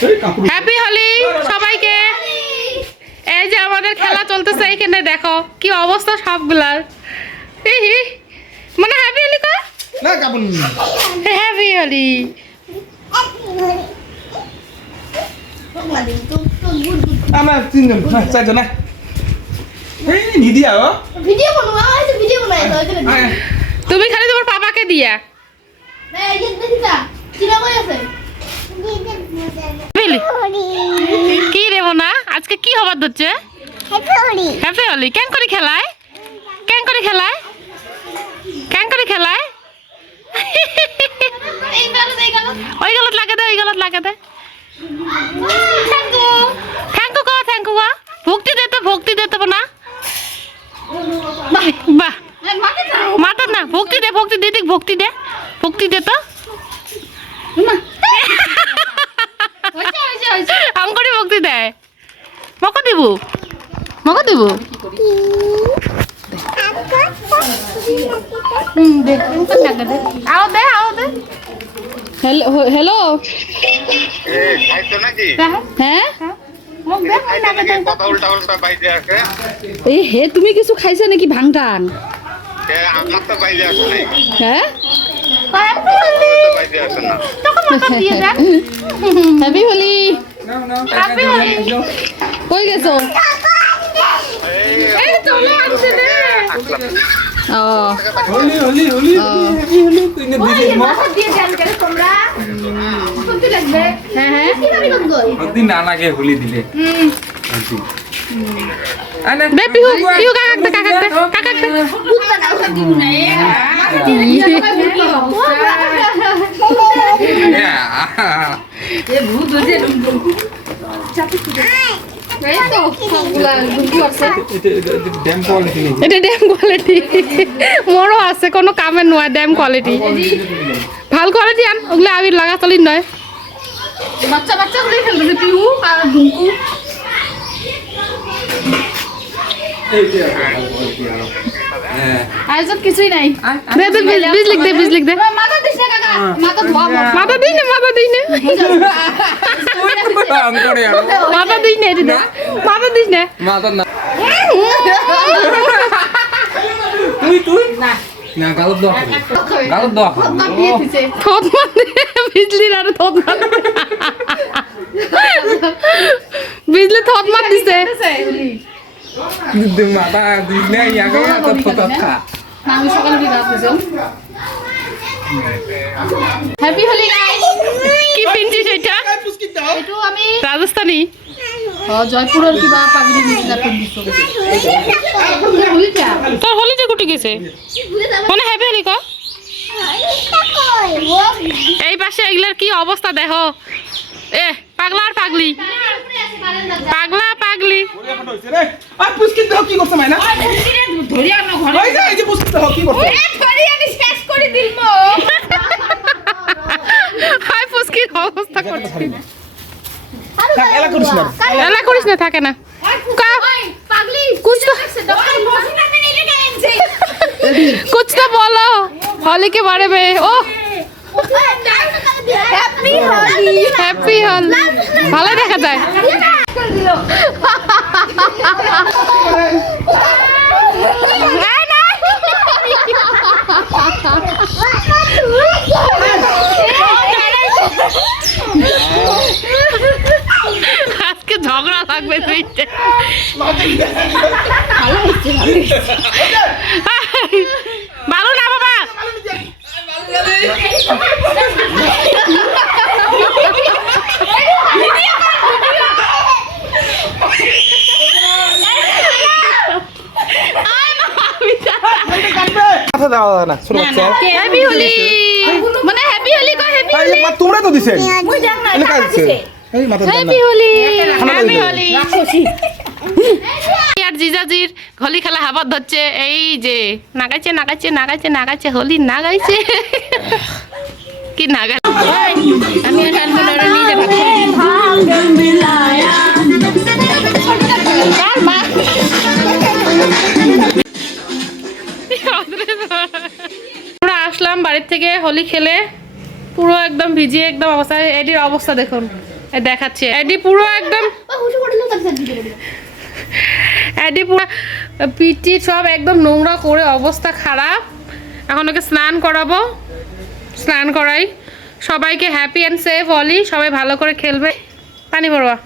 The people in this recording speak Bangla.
হ্যাপি হোলি সবাইকে। এই যে আমাদের খেলা চলতেছে, এইখানে দেখো কি অবস্থা সবগুলার। মানে হ্যাপি হোলি কর না, কাপন হ্যাপি হোলি। আমরা তিনজন চারজন না, এই নিদিয়া ও ভিডিও বানাও, আইছে ভিডিও বানাই দাও এখানে। তুমি খালি তোমার পাপাকে দিয়া। না এই যে দেখিতা চিরা কই আছে? কি রে বোনা, আজকে কি হবার হচ্ছে? হ্যাপি হোলি। হ্যাপি হোলি কেন করে খেলায়? কেন করে খেলায়? কেন করে খেলায়? এই গেল এই গেল। ওই গলত লাগে দে, ওই গলত লাগে দে। থ্যাঙ্কু থ্যাঙ্কু কো, থ্যাঙ্কু কো। ভক্তি দে তো, ভক্তি দে তো বোনা। বাহ, মাকে দাও। মাথা না, ভক্তি দে, ভক্তি দে, দেখ ভক্তি দে, ভক্তি দে তো। আঙ্করি ভক্তি দেয়, মকো দিব, মকো দিব। আও দে, আও দে। হ্যালো হ্যালো, হ্যাঁ এই হে তুমি কিছু খাইছা নাকি ভাংটান? হ্যাঁ হ্যাপি হোলি। কই গেছো? ও হোলি হোলি হোলি হ্যাপি হোলি তুই না দিদি মা হ্যাঁ হ্যাঁ দিন না লাগে হোলি দিলে আনে বে পিহু পিহু কাকাক দে, কাকাক দে, কাকাক দে। ভূত বানাও সত্যি গুনাই। ড্যাম কোয়ালিটি নেই, এটা ড্যাম কোয়ালিটি মোরও আছে, কোনো কামের নয় ড্যাম কোয়ালিটি। ভাল কোয়ালিটি আন, ওগুলো আবির লাগা চলিন নয়। বাচ্চা বাচ্চা গুলো খেলতেছে পিহু আর ঢুঙ্কু। এই যে হ্যাঁ আয়োজন কিছুই নাই। দে দে বিজ লিখ দে, বিজ লিখ দে। মাথা দিস না কাকা, মাথা ধোয়া মাথা দিই না, মাথা দিই না, আঙ্করে মাথা দিই না, এটা দে। মাথা দিস না। মাথা না তুই তুই না না গালত দাও, গালত দাও থত মারতে বিজলির আর থত মার, বিজলি থত মার দিছে। মাথা দিস না ইয়াকে তো কথা আমি সকালে বিদাত হইছো। Happy Holi guys. কি পিনছিস এটা? একটু আমি রাজস্থানী। জয়পুরের কিবা পাগড়ি দিছিলা পিন্দিছো। হোলিটা তোর হোলিতে গুটি গেছে মানে হ্যাপি হোলি ক। এই পাশে এগুলার কি অবস্থা দেখো। এ পাগলা আর পাগলি, পাগলা পাগলি। আর পুষ্কিত দাও কি করছ মাইনা ধরি আনো ঘরে। ওই যে এই যে পুষ্কিত দাও কি করছ? ধরি আমি শেষ করে দিলমো। হাই পুস্কির অবস্থা করছি। থাক এলা করিস না, এলা করিস না, থাকে না। পাগলি कुछ तो कुछ तो बोलो होली के बारे में। ओ হ্যাপি হোলি। হ্যাপি হোলি ভালো দেখা যায়। আজকে ঝগড়া লাগবে দুইটা। ভালো না বাবা, মাথা দাও না ছোট বাচ্চা। হ্যাপি হোলি মানে হ্যাপি হোলি কো, হ্যাপি এই মা তোমরা তো দিছেন মুই জান না এনে কাজ দিছে এই মাথা দাও না হ্যাপি হোলি খানা হ্যাপি দিলো। হোলি। আর জিজাজির হোলি খেলা হাবাত ধরছে, এই যে নাগাইছে নাগাইছে নাগাইছে নাগাইছে হোলি নাগাইছে। কি নাগা আমি এটা নিয়ে আমরা আসলাম বাড়ির থেকে হোলি খেলে, পুরো একদম ভিজিয়ে একদম অবস্থা। এডির অবস্থা দেখুন, দেখাচ্ছে এডি পুরো একদম এডি পুরো পিটি সব একদম নোংরা করে অবস্থা খারাপ। এখন ওকে স্নান করাবো, স্নান করাই। সবাইকে হ্যাপি অ্যান্ড সেফ অলি, সবাই ভালো করে খেলবে। পানি পড়বা।